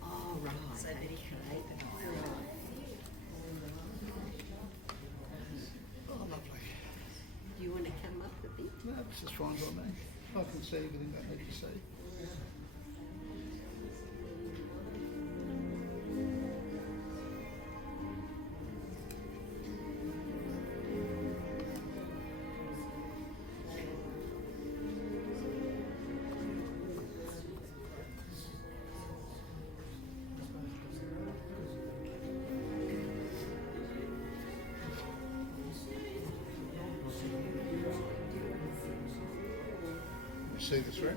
Oh, right. So that he can open it. Oh, lovely. Do you want to come up a bit? No, this is fine by me. I can see everything I need to see. See this right?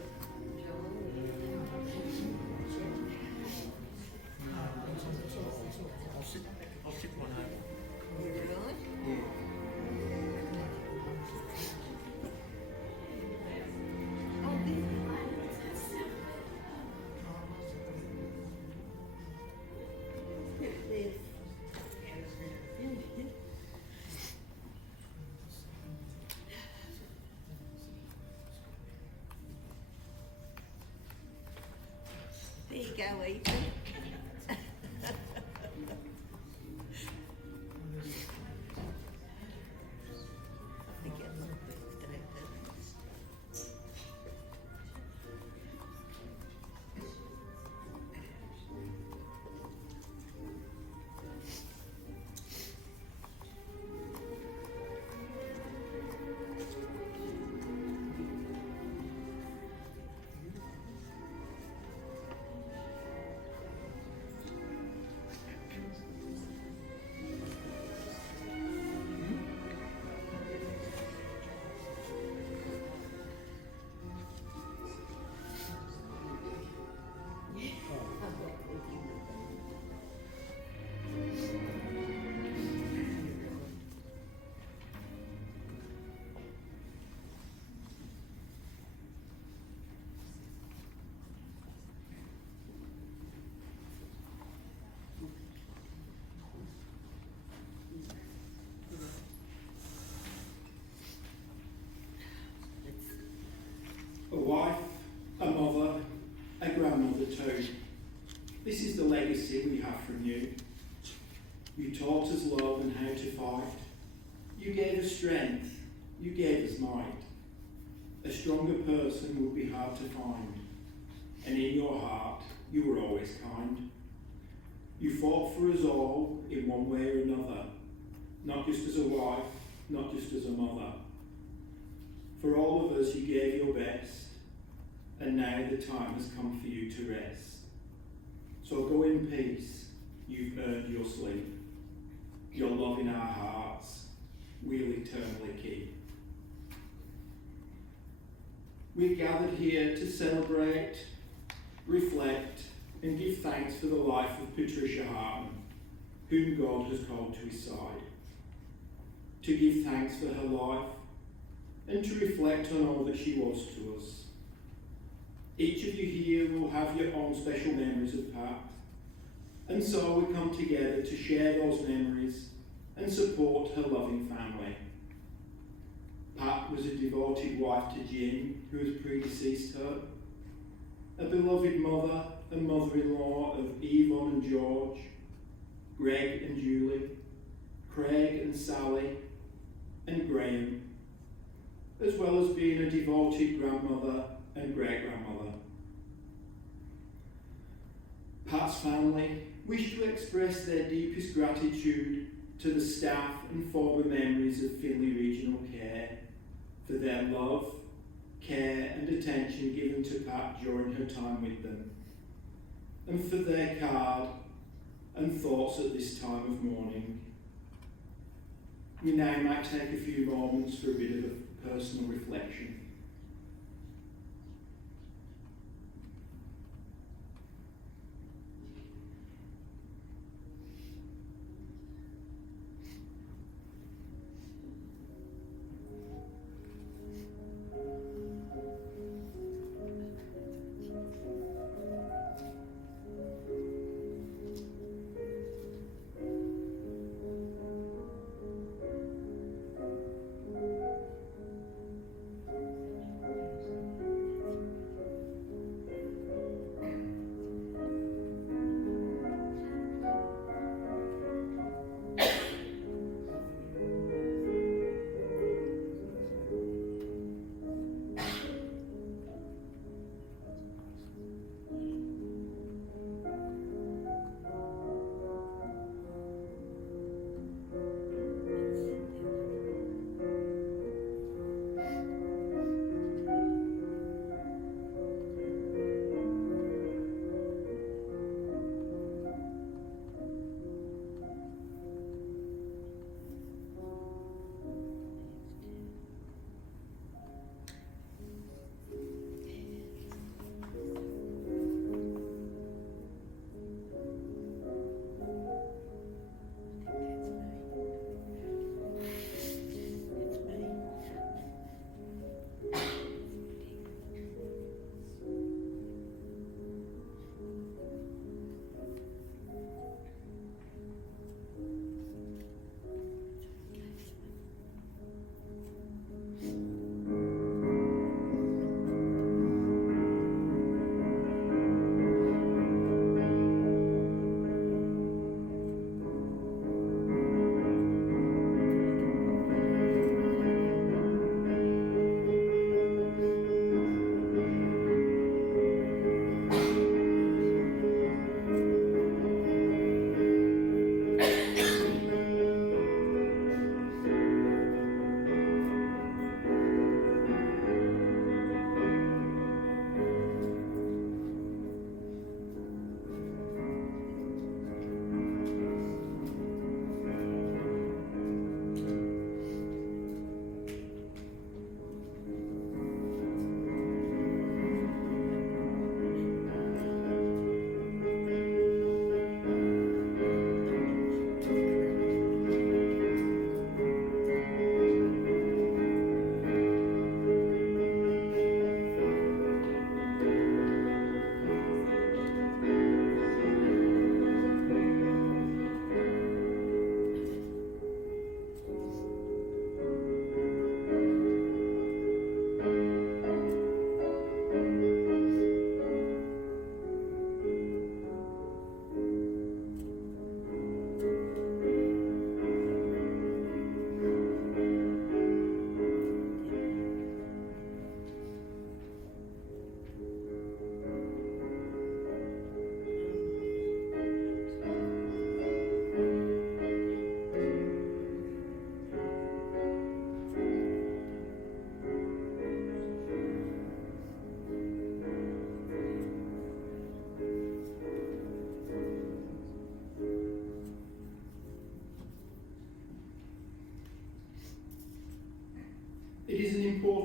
I'll sit one over. Really? Yeah. Oh, there. There's. There you go, Ethan. I think it looked good, A wife, a mother, a grandmother too. This is the legacy we have from you. You taught us love and how to fight. You gave us strength. You gave us might. A stronger person would be hard to find. And in your heart, you were always kind. You fought for us all in one way or another. Not just as a wife, not just as a mother. For all of us, you gave your best. And now the time has come for you to rest. So go in peace, you've earned your sleep. Your love in our hearts, we'll eternally keep. We're gathered here to celebrate, reflect, and give thanks for the life of Patricia HARTMAN, whom God has called to his side. To give thanks for her life, and to reflect on all that she was to us. Each of you here will have your own special memories of Pat, and so we come together to share those memories and support her loving family. Pat was a devoted wife to Jim, who has predeceased her, a beloved mother and mother-in-law of Yvonne and George, Greg and Julie, Craig and Sally, and Graham, as well as being a devoted grandmother and great-grandmother. Pat's family wish to express their deepest gratitude to the staff and former members of Finley Regional Care for their love, care and attention given to Pat during her time with them, and for their card and thoughts at this time of mourning. We now might take a few moments for a bit of a personal reflection.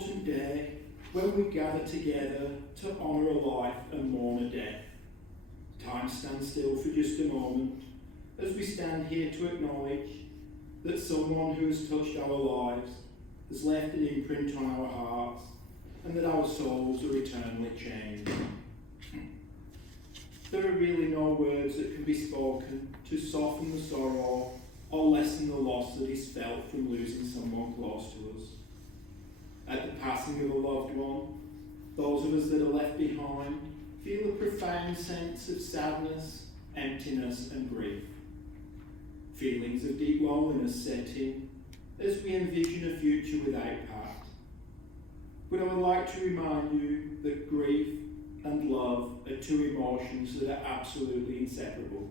important day when we gather together to honour a life and mourn a death. Time stands still for just a moment as we stand here to acknowledge that someone who has touched our lives has left an imprint on our hearts and that our souls are eternally changed. There are really no words that can be spoken to soften the sorrow or lessen the loss that is felt from losing someone close to us. At the passing of a loved one, those of us that are left behind feel a profound sense of sadness, emptiness and grief. Feelings of deep loneliness set in as we envision a future without Pat. But I would like to remind you that grief and love are two emotions that are absolutely inseparable.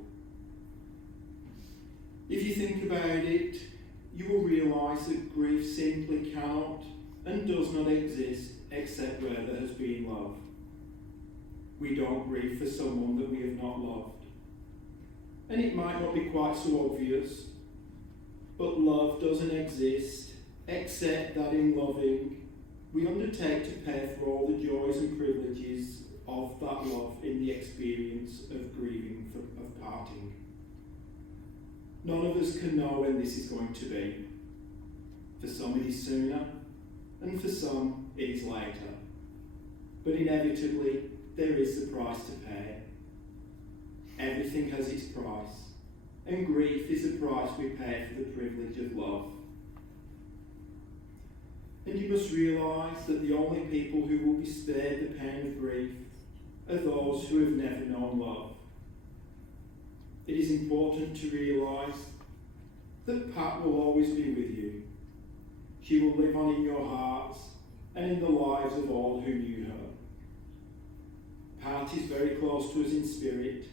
If you think about it, you will realise that grief simply cannot and does not exist except where there has been love. We don't grieve for someone that we have not loved. And it might not be quite so obvious, but love doesn't exist except that in loving, we undertake to pay for all the joys and privileges of that love in the experience of grieving, of parting. None of us can know when this is going to be. For some it is sooner, and for some it is later. But inevitably, there is a price to pay. Everything has its price, and grief is the price we pay for the privilege of love. And you must realise that the only people who will be spared the pain of grief are those who have never known love. It is important to realise that Pat will always be with you. She will live on in your hearts and in the lives of all who knew her. Pat is very close to us in spirit,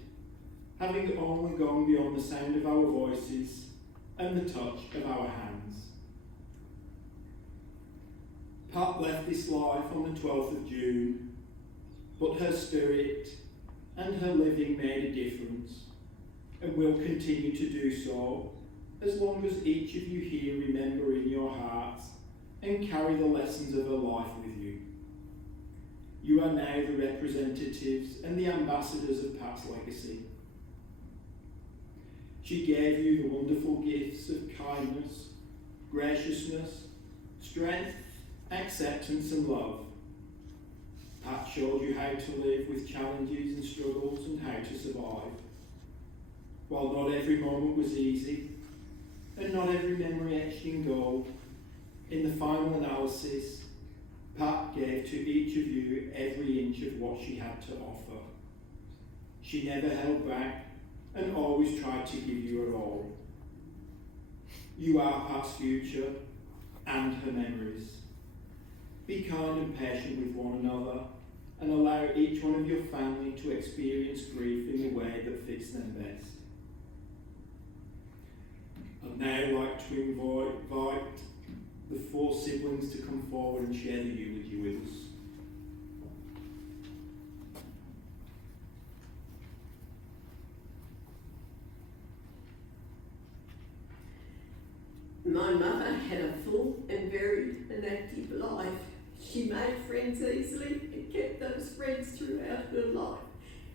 having only gone beyond the sound of our voices and the touch of our hands. Pat left this life on the 12th of June, but her spirit and her living made a difference and will continue to do so as long as each of you here remember in your hearts and carry the lessons of her life with you. You are now the representatives and the ambassadors of Pat's legacy. She gave you the wonderful gifts of kindness, graciousness, strength, acceptance and love. Pat showed you how to live with challenges and struggles and how to survive. While not every moment was easy, and not every memory etched in gold, in the final analysis, Pat gave to each of you every inch of what she had to offer. She never held back and always tried to give you her all. You are Pat's future and her memories. Be kind and patient with one another and allow each one of your family to experience grief in the way that fits them best. I'd now like to invite the 4 siblings to come forward and share the eulogy with us. My mother had a full and varied and active life. She made friends easily and kept those friends throughout her life,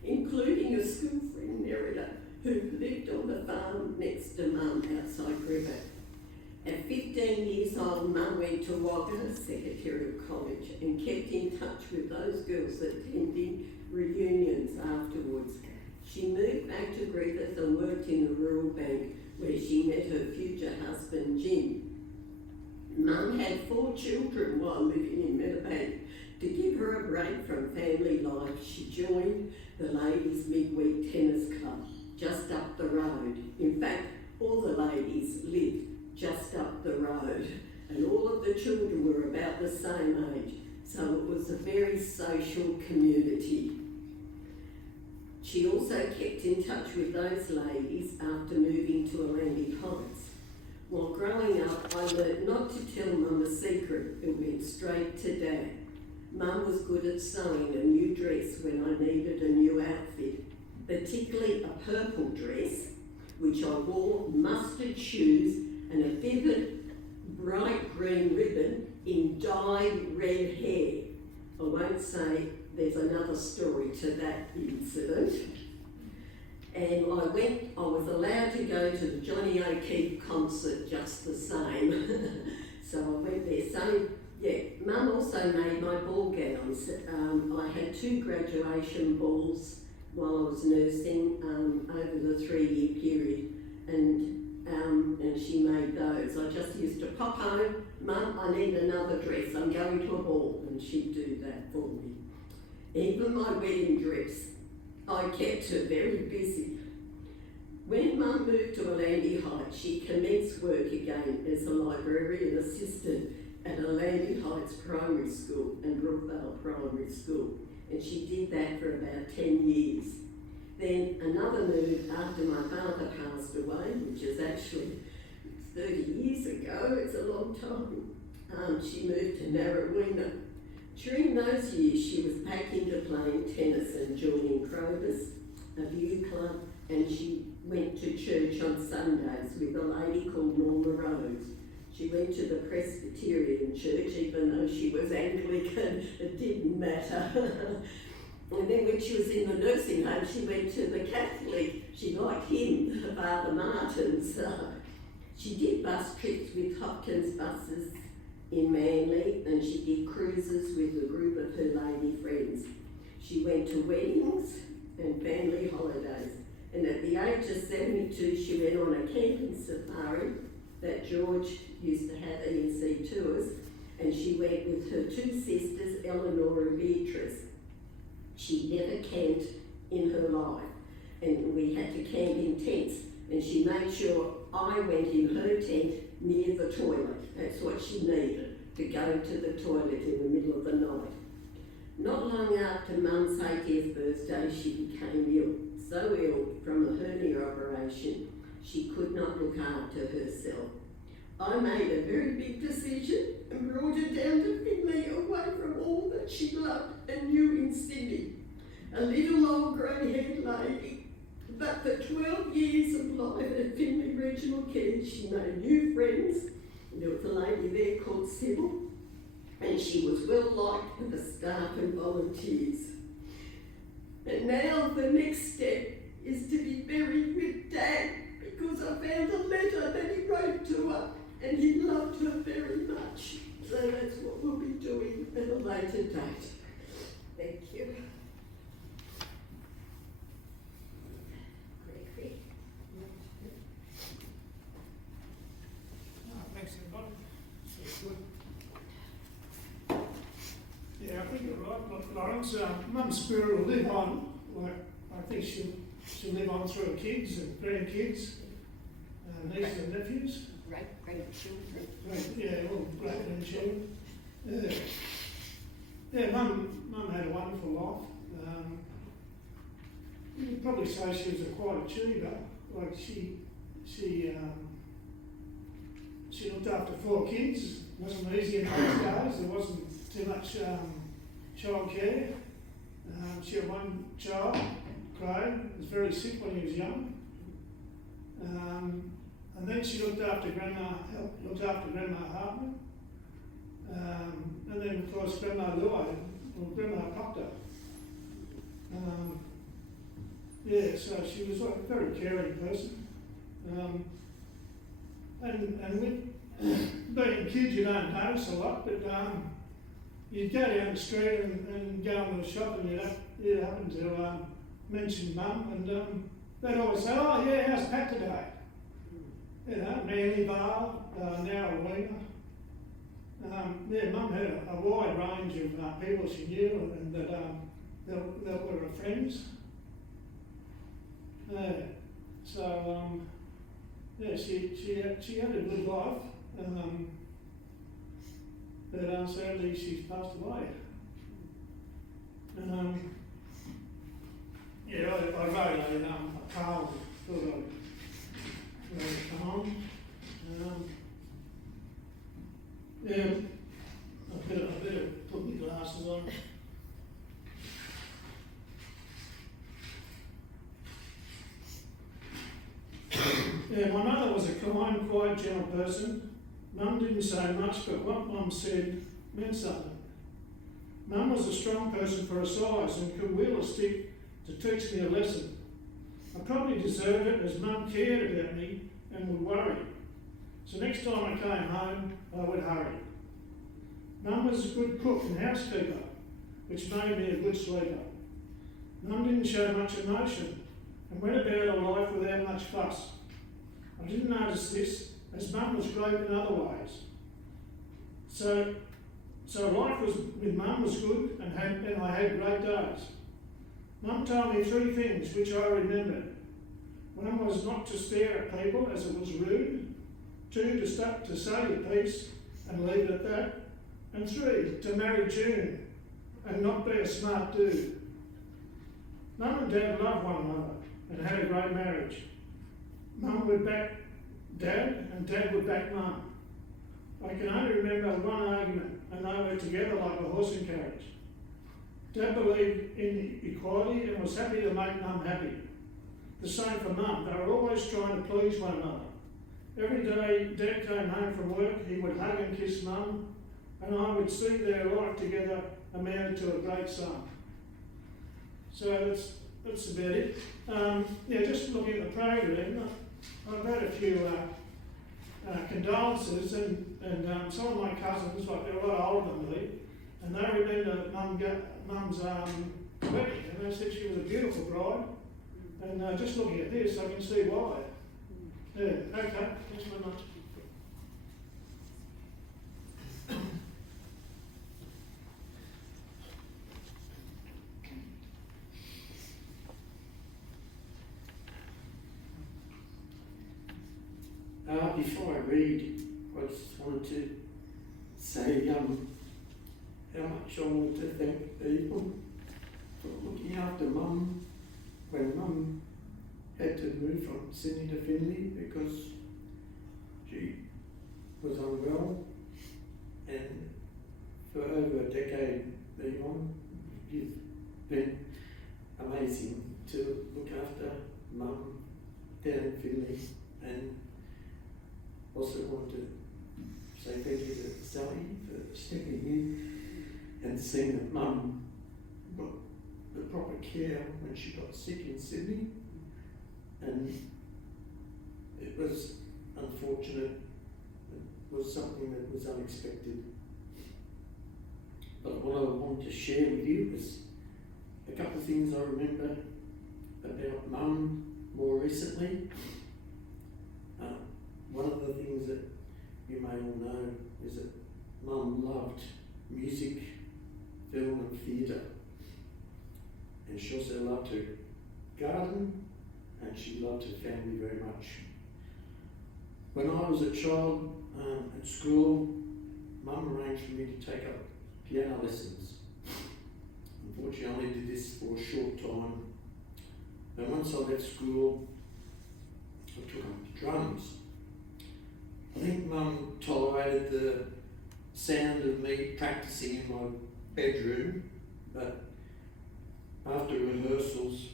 including a school friend, Nerida, who lived on the farm next to Mum outside River. At 15 years old, Mum went to Wagga Secretarial College and kept in touch with those girls attending reunions afterwards. She moved back to Griffith and worked in the rural bank where she met her future husband, Jim. Mum had 4 children while living in Meadowbank. To give her a break from family life, she joined the Ladies' Midweek Tennis Club just up the road. In fact, all the ladies lived just up the road, and all of the children were about the same age, so it was a very social community. She also kept in touch with those ladies after moving to Albury Heights. While growing up, I learnt not to tell Mum a secret and went straight to Dad. Mum was good at sewing a new dress when I needed a new outfit, particularly a purple dress, which I wore, mustard shoes and a vivid bright green ribbon in dyed red hair. I won't say there's another story to that incident. And I was allowed to go to the Johnny O'Keefe concert just the same. So I went there. So, yeah, Mum also made my ball gowns. I had 2 graduation balls while I was nursing over the 3-year period, and she made those. I just used to pop home, Mum, I need another dress, I'm going to a ball, and she'd do that for me. Even my wedding dress, I kept her very busy. When Mum moved to Albury Heights, she commenced work again as a librarian assistant at Albury Heights Primary School and Brookvale Primary School, and she did that for about 10 years. Then another move after my father passed away, which is actually 30 years ago, it's a long time. She moved to Narrowena. During those years, she was back into playing tennis and joining Crowbus, a view club, and she went to church on Sundays with a lady called Norma Rose. She went to the Presbyterian church, even though she was Anglican, it didn't matter. And then when she was in the nursing home, she went to the Catholic. She liked him, Father Martin's. She did bus trips with Hopkins buses in Manly, and she did cruises with a group of her lady friends. She went to weddings and family holidays. And at the age of 72, she went on a camping safari that George used to have E&C tours, and she went with her 2 sisters, Eleanor and Beatrice. She never camped in her life, and we had to camp in tents, and she made sure I went in her tent near the toilet. That's what she needed, to go to the toilet in the middle of the night. Not long after Mum's 80th birthday, she became ill, so ill from a hernia operation, she could not look after herself. I made a very big decision and brought her down to Finley, away from all that she loved and knew in Sydney. A little old grey-haired lady, but for 12 years of life at Finley Regional Care, she made new friends. There was a lady there called Sybil, and she was well liked with the staff and volunteers. And now the next step is to be buried with Dad, because I found a letter that he wrote to her, and he loved her very much. So that's what we'll be doing at a later date. Thank you. Gregory. Thanks, everybody. So good. Yeah, I think you're right, like Lawrence. Mum's spirit will live on. Like, I think she'll live on through her kids and grandkids, nieces and nephews. Grandchildren. Yeah, all great grandchildren. Yeah, Mum had a wonderful life. You'd probably say she was a quite achiever. Like she looked after 4 kids. It wasn't easy in those days. There wasn't too much childcare. She had 1 child, Craig, was very sick when he was young. And then she looked after Grandma Hartman. And then of course Grandma Grandma Proctor. Yeah, so she was a very caring person. And with being kids, you don't notice a lot, but you'd go down the street and go into the shop, and you'd happen to mention Mum, and they'd always say, "Oh yeah, how's Pat today?" You know, Manly Vale, Narrowena. Yeah, Mum had a wide range of people she knew, and that were her friends. So yeah, she had a good life, but sadly she's passed away. Yeah, I wrote a poem for her. Yeah, I better put my glasses on. Yeah, my mother was a kind, quiet, gentle person, Mum didn't say much, but what Mum said meant something. Mum was a strong person for her size and could wheel a stick to teach me a lesson. I probably deserved it as Mum cared about me and would worry. So next time I came home, I would hurry. Mum was a good cook and housekeeper, which made me a good sleeper. Mum didn't show much emotion and went about her life without much fuss. I didn't notice this, as Mum was great in other ways. So life with Mum was good and I had great days. Mum told me 3 things which I remembered. 1 was not to stare at people as it was rude. 2, to say your piece and leave it at that. And 3, to marry June and not be a smart dude. Mum and Dad loved one another and had a great marriage. Mum would back Dad and Dad would back Mum. I can only remember 1 argument and they were together like a horse and carriage. Dad believed in equality and was happy to make Mum happy. The same for Mum. They were always trying to please one another. Every day Dad came home from work, he would hug and kiss Mum, and I would see their life together amounted to a great sum. So that's about it. Just looking at the program, I've had a few condolences, and some of my cousins, like they're a lot older than me, and they remember Mum's wedding, and they said she was a beautiful bride. And just looking at this, I can see why. Yeah, okay, thanks very much. Before I read, I just wanted to say how much I want to thank people for looking after Mum when Mum had to move from Sydney to Finley because she was unwell, and for over a decade beyond, you've been amazing to look after Mum down in Finley. And also want to say thank you to Sally for stepping in and seeing that Mum got the proper care when she got sick in Sydney. And it was unfortunate, it was something that was unexpected. But what I wanted to share with you is a couple of things I remember about Mum more recently. One of the things that you may all know is that Mum loved music, film and theatre. And she also loved her garden, and she loved her family very much. When I was a child at school, Mum arranged for me to take up piano lessons. Unfortunately, I only did this for a short time. And once I left school, I took up drums. I think Mum tolerated the sound of me practicing in my bedroom, but after rehearsals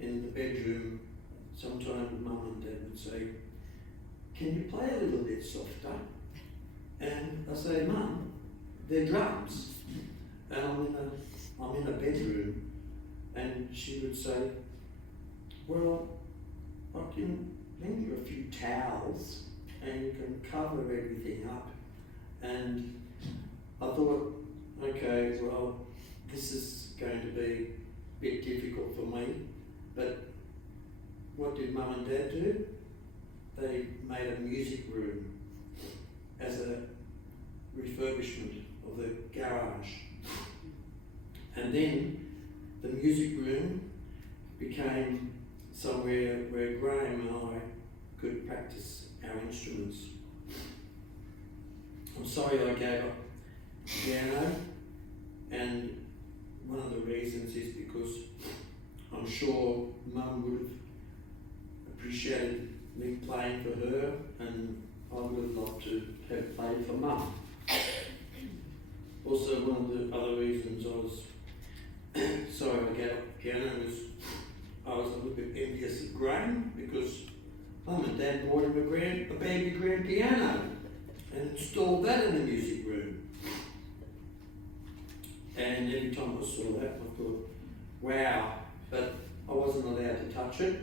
in the bedroom, sometimes Mum and Dad would say, "Can you play a little bit softer?" And I say, "Mum, they're drums, and I'm in a bedroom." And she would say, "Well, I can lend you a few towels and you can cover everything up." And I thought, okay, well, this is going to be a bit difficult for me. But what did Mum and Dad do? They made a music room as a refurbishment of the garage. And then the music room became somewhere where Graham and I could practice our instruments. I'm sorry I gave up piano, and one of the reasons is because I'm sure Mum would have appreciated me playing for her, and I would have loved to have played for Mum. Also, one of the other reasons I was sorry I gave up piano was I was a little bit envious of Graham because Mum and Dad bought him a baby grand piano. and installed that in the music room. And every time I saw that, I thought, wow, but I wasn't allowed to touch it.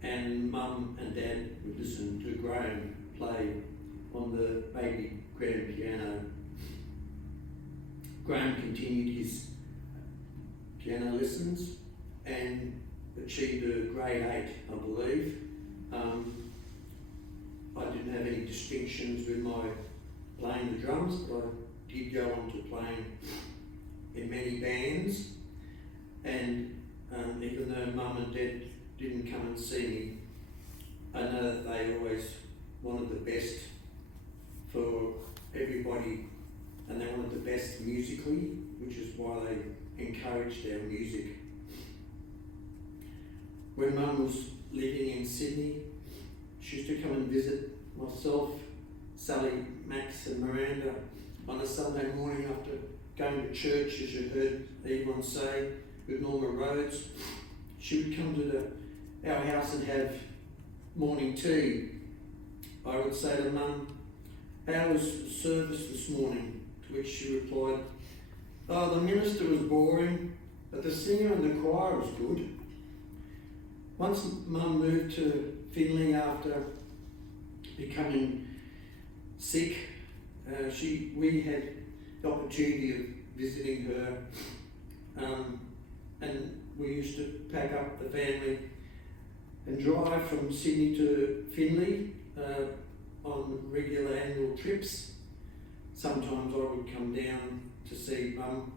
And Mum and Dad would listen to Graham play on the baby grand piano. Graham continued his piano lessons and achieved a grade 8, I believe. I didn't have any distinctions with my playing the drums, but I did go on to playing in many bands. And even though Mum and Dad didn't come and see me, I know that they always wanted the best for everybody, and they wanted the best musically, which is why they encouraged our music. When Mum was living in Sydney, she used to come and visit myself, Sally, Max and Miranda on a Sunday morning after going to church, as you heard everyone say, with Norma Rhodes. She would come to our house and have morning tea. I would say to Mum, "How was the service this morning?" To which she replied, "Oh, the minister was boring, but the singer and the choir was good." Once Mum moved to Finley after becoming sick, we had the opportunity of visiting her, and we used to pack up the family and drive from Sydney to Finley on regular annual trips. Sometimes I would come down to see Mum,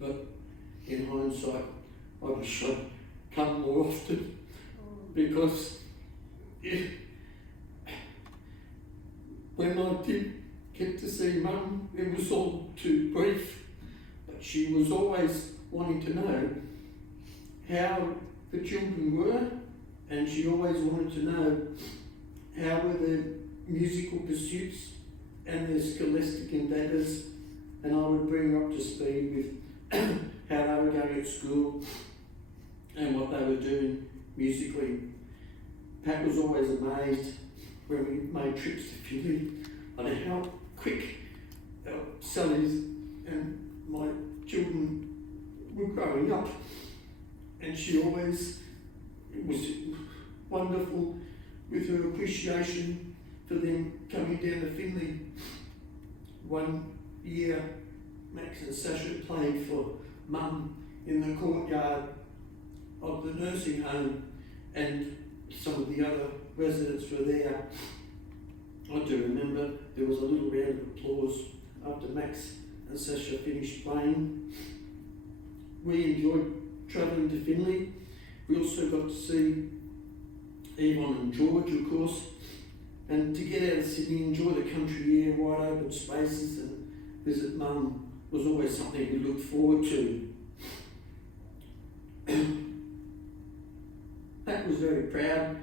but in hindsight I wish I'd come more often, because when I did get to see Mum, it was all too brief, but she was always wanting to know how the children were, and she always wanted to know how were their musical pursuits and their scholastic endeavours, and I would bring her up to speed with how they were going at school and what they were doing musically. Pat was always amazed when we made trips to Philly on how quick Sally's and my children were growing up, and she always was wonderful with her appreciation for them coming down to Finley. One year, Max and Sasha played for Mum in the courtyard of the nursing home, and some of the other residents were there. I do remember there was a little round of applause after Max and Sasha finished playing. We enjoyed travelling to Finley. We also got to see Yvonne and George, of course, and to get out of Sydney, enjoy the country air, wide open spaces, and visit Mum was always something we looked forward to. Pat was very proud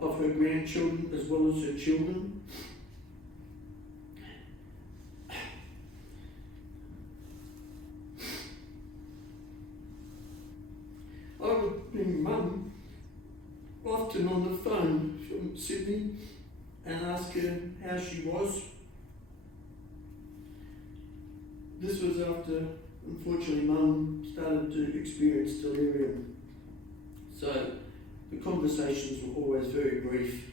of her grandchildren as well as her children. I would bring Mum often on the phone from Sydney and ask her how she was. This was after, unfortunately, Mum started to experience delirium. So the conversations were always very brief.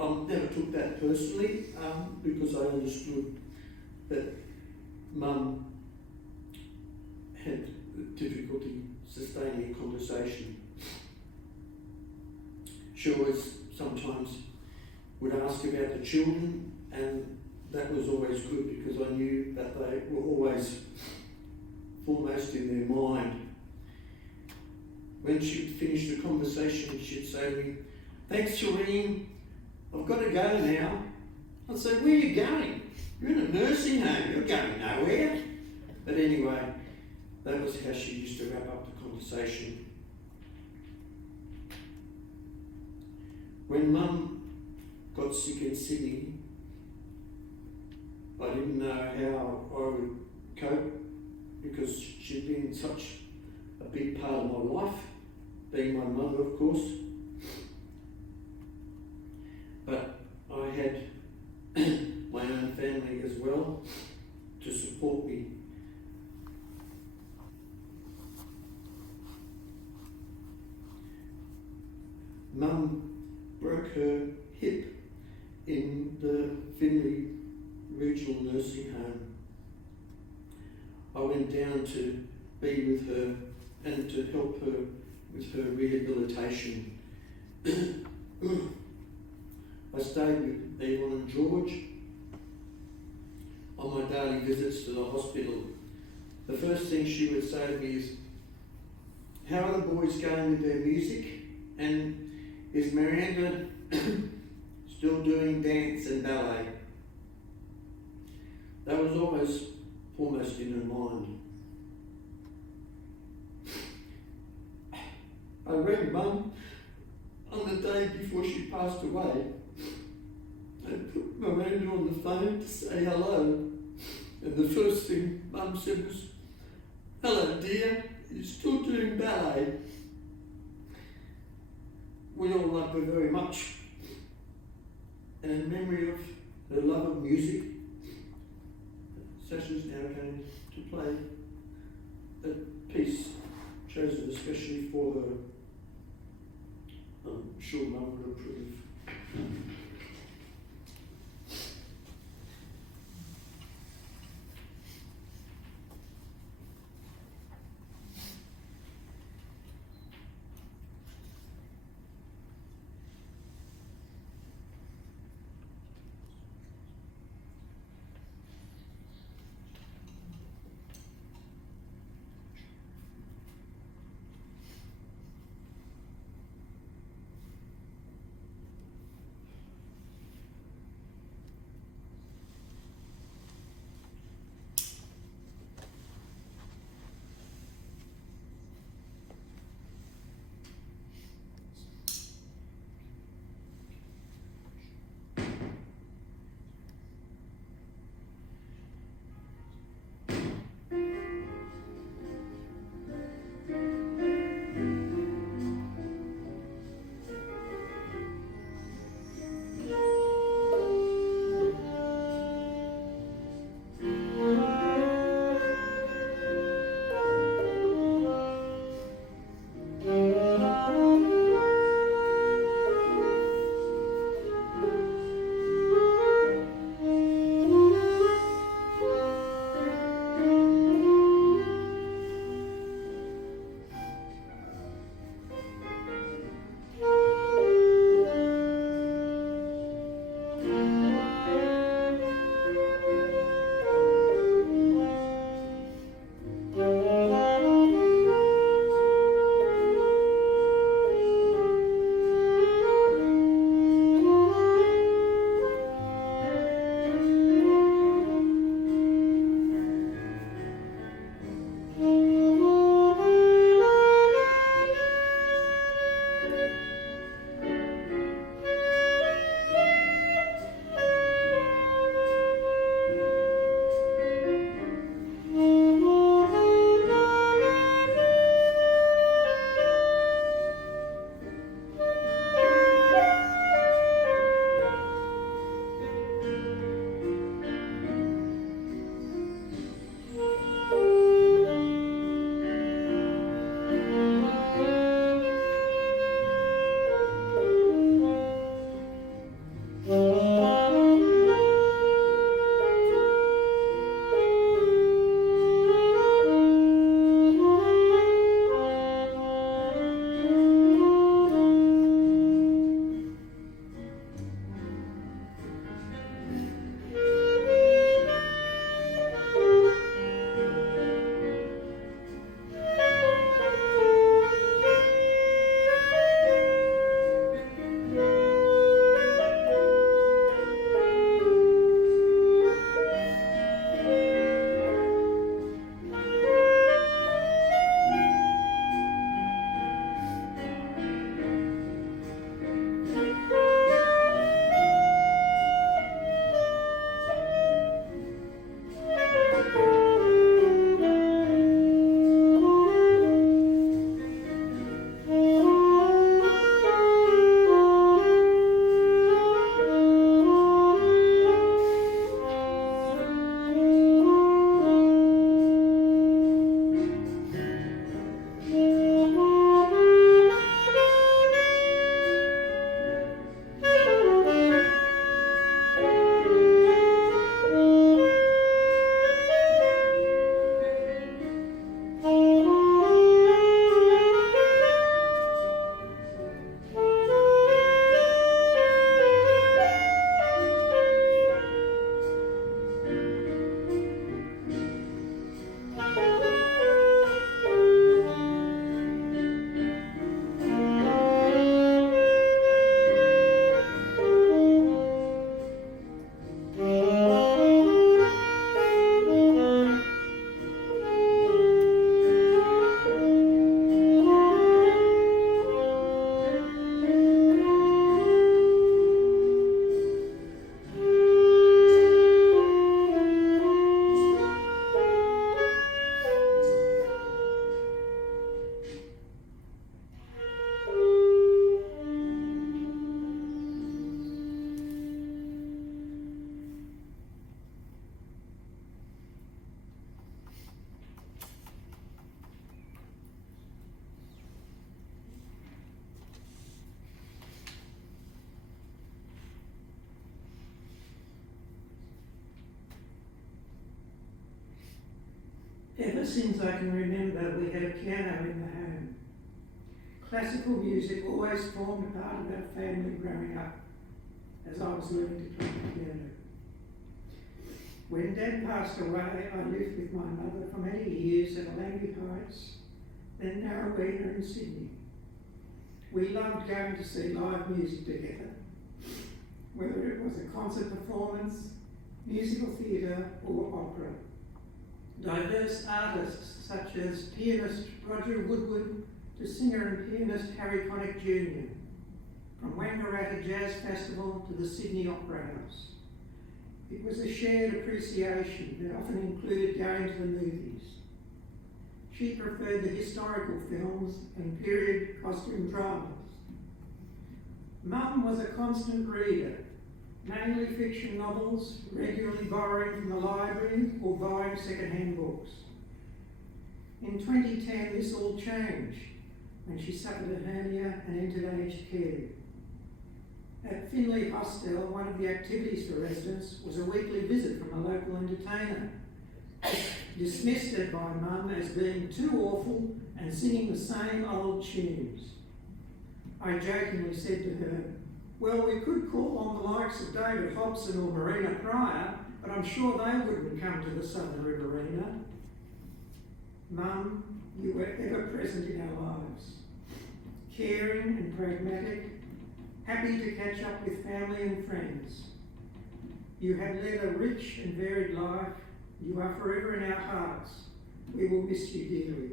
I never took that personally because I understood that Mum had difficulty sustaining a conversation. She always sometimes would ask about the children, and that was always good because I knew that they were always foremost in their mind. When she'd finish the conversation, she'd say to me, "Thanks, Shireen, I've got to go now." I'd say, "Where are you going? You're in a nursing home, you're going nowhere." But anyway, that was how she used to wrap up the conversation. When Mum got sick in Sydney, I didn't know how I would cope because she'd been such a big part of my life, being my mother, of course. had my own family as well to support me. Mum broke her hip in the Finley Regional Nursing Home. I went down to be with her and to help her with her rehabilitation. I stayed with Evelyn and George on my daily visits to the hospital. The first thing she would say to me is, "How are the boys going with their music? And is Miranda still doing dance and ballet?" That was almost in her mind. I rang Mum on the day before she passed away. I put Miranda on the phone to say hello, and the first thing Mum said was, "Hello dear, you're still doing ballet." We all love her very much, and in memory of her love of music, Sasha's now going to play a piece chosen especially for her. I'm sure Mum would approve. Ever since I can remember, we had a piano in the home. Classical music always formed a part of our family growing up, as I was learning to play the piano. When Dad passed away, I lived with my mother for many years at Albury Heights, then Narrowena in Sydney. We loved going to see live music together, whether it was a concert performance, musical theatre or opera. Diverse artists such as pianist Roger Woodward to singer and pianist Harry Connick Jr., from Wangaratta Jazz Festival to the Sydney Opera House. It was a shared appreciation that often included going to the movies. She preferred the historical films and period costume dramas. Mum was a constant reader, mainly fiction novels, regularly borrowing from the library or buying second-hand books. In 2010, this all changed when she suffered a hernia and entered aged care. At Finley Hostel, one of the activities for residents was a weekly visit from a local entertainer, dismissed it by Mum as being too awful and singing the same old tunes. I jokingly said to her, well, we could call on the likes of David Hobson or Marina Pryor, but I'm sure they wouldn't come to the Southern Riverina. Mum, you were ever present in our lives, caring and pragmatic, happy to catch up with family and friends. You have led a rich and varied life. You are forever in our hearts. We will miss you dearly.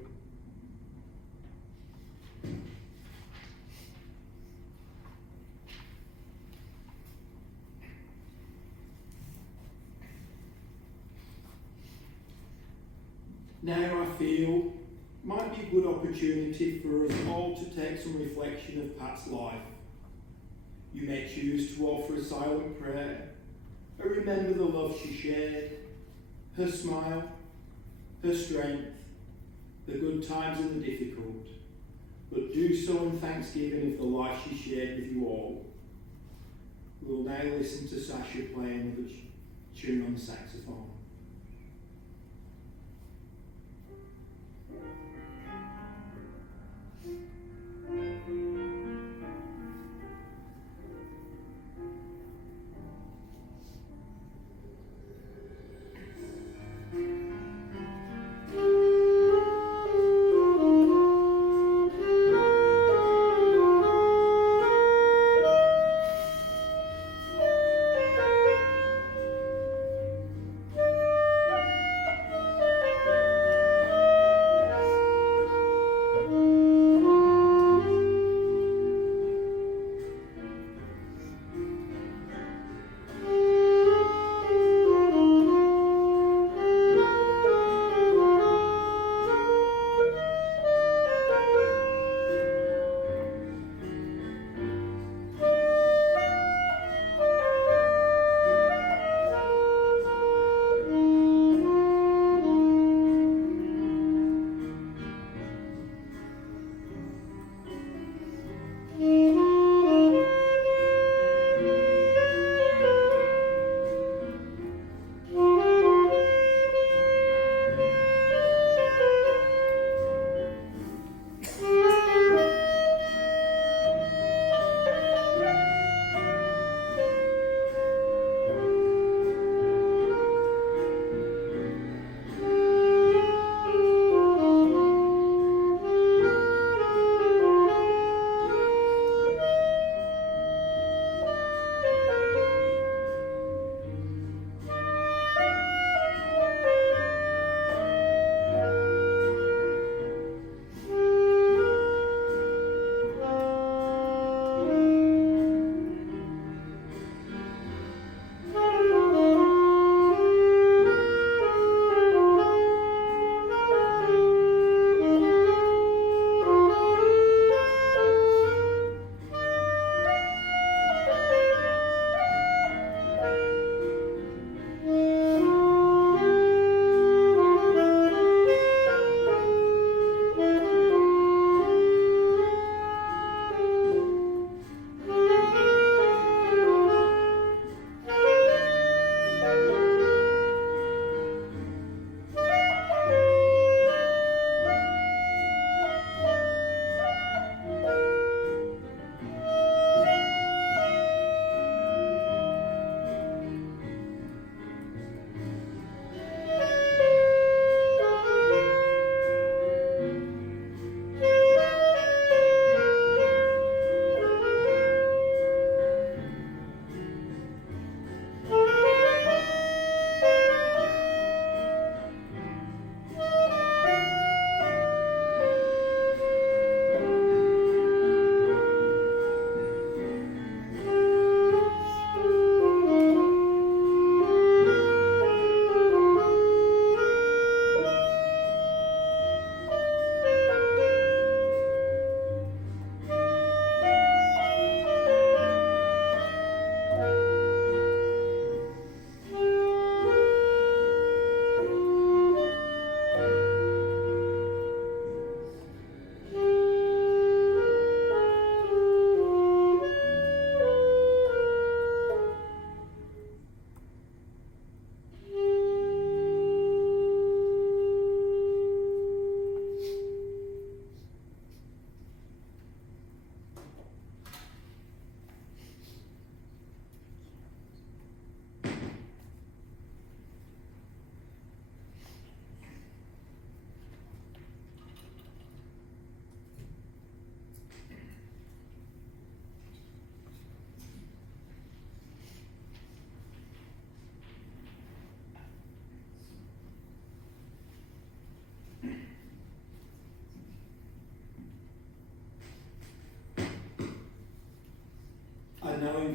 Now I feel might be a good opportunity for us all to take some reflection of Pat's life. You may choose to offer a silent prayer, or remember the love she shared, her smile, her strength, the good times and the difficult, but do so in thanksgiving of the life she shared with you all. We'll now listen to Sasha play another tune on the saxophone.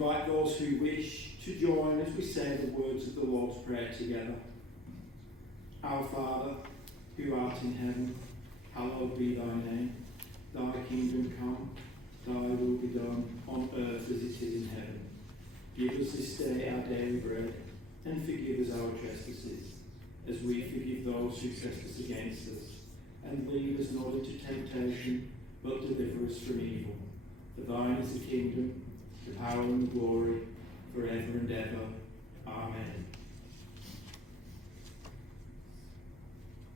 invite those who wish to join as we say the words of the Lord's Prayer together. Our Father, who art in heaven, hallowed be thy name. Thy kingdom come, thy will be done, on earth as it is in heaven. Give us this day our daily bread, and forgive us our trespasses, as we forgive those who trespass against us. And lead us not into temptation, but deliver us from evil. For thine is the kingdom, the power and the glory, forever and ever. Amen.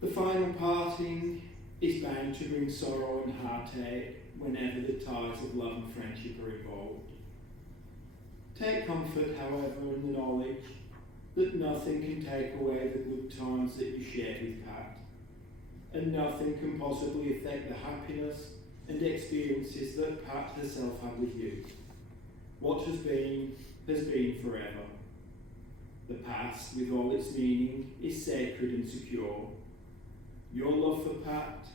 The final parting is bound to bring sorrow and heartache whenever the ties of love and friendship are involved. Take comfort, however, in the knowledge that nothing can take away the good times that you shared with Pat, and nothing can possibly affect the happiness and experiences that Pat herself had with you. What has been forever. The past, with all its meaning, is sacred and secure. Your love for Pat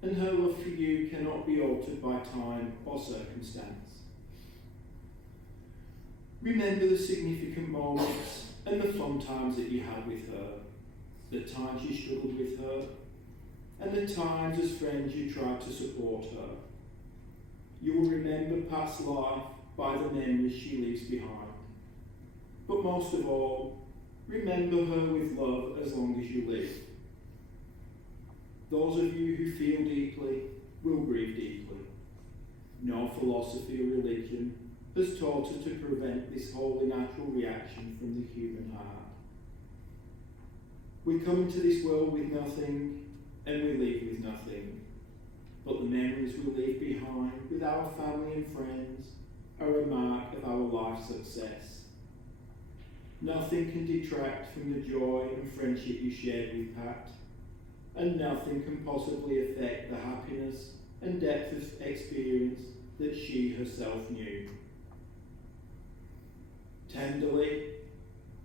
and her love for you cannot be altered by time or circumstance. Remember the significant moments and the fun times that you had with her, the times you struggled with her, and the times as friends you tried to support her. You will remember Pat's life by the memories she leaves behind. But most of all, remember her with love as long as you live. Those of you who feel deeply will grieve deeply. No philosophy or religion has taught us to prevent this wholly natural reaction from the human heart. We come into this world with nothing, and we leave with nothing. But the memories we leave behind with our family and friends are a mark of our life success. Nothing can detract from the joy and friendship you shared with Pat, and nothing can possibly affect the happiness and depth of experience that she herself knew. Tenderly,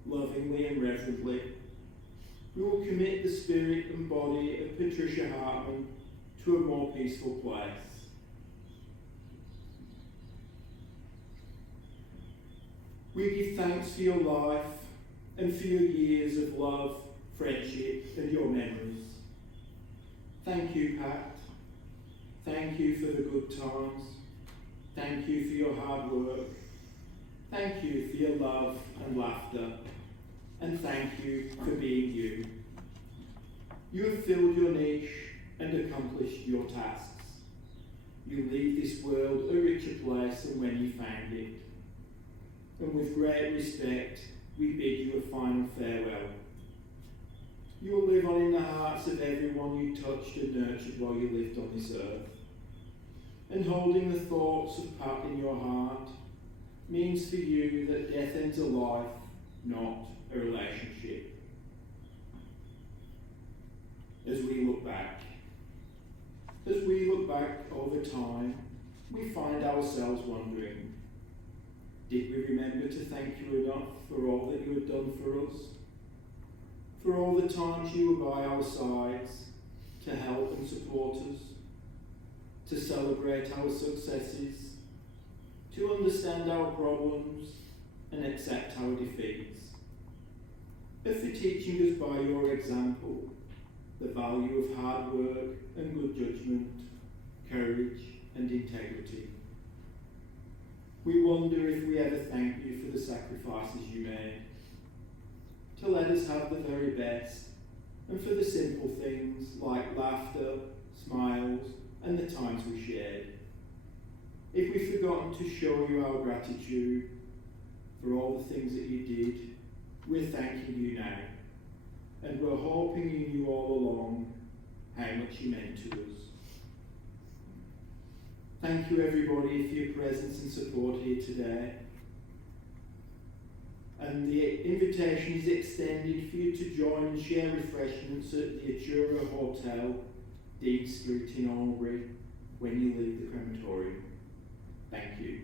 lovingly and reverently, we will commit the spirit and body of Patricia HARTMAN to a more peaceful place. We give thanks for your life and for your years of love, friendship and your memories. Thank you, Pat. Thank you for the good times. Thank you for your hard work. Thank you for your love and laughter. And thank you for being you. You have filled your niche and accomplished your tasks. You leave this world a richer place than when you found it. And with great respect, we bid you a final farewell. You will live on in the hearts of everyone you touched and nurtured while you lived on this earth. And holding the thoughts of Pat in your heart means for you that death ends a life, not a relationship. As we look back over time, we find ourselves wondering, did we remember to thank you enough for all that you had done for us? For all the times you were by our sides to help and support us, to celebrate our successes, to understand our problems and accept our defeats, and for teaching us by your example the value of hard work and good judgment, courage and integrity. We wonder if we ever thank you for the sacrifices you made, to let us have the very best, and for the simple things like laughter, smiles, and the times we shared. If we've forgotten to show you our gratitude for all the things that you did, we're thanking you now, and we're hoping you knew all along how much you meant to us. Thank you everybody for your presence and support here today. And the invitation is extended for you to join and share refreshments at the Atura Hotel, Dean Street in Albury, when you leave the crematorium. Thank you.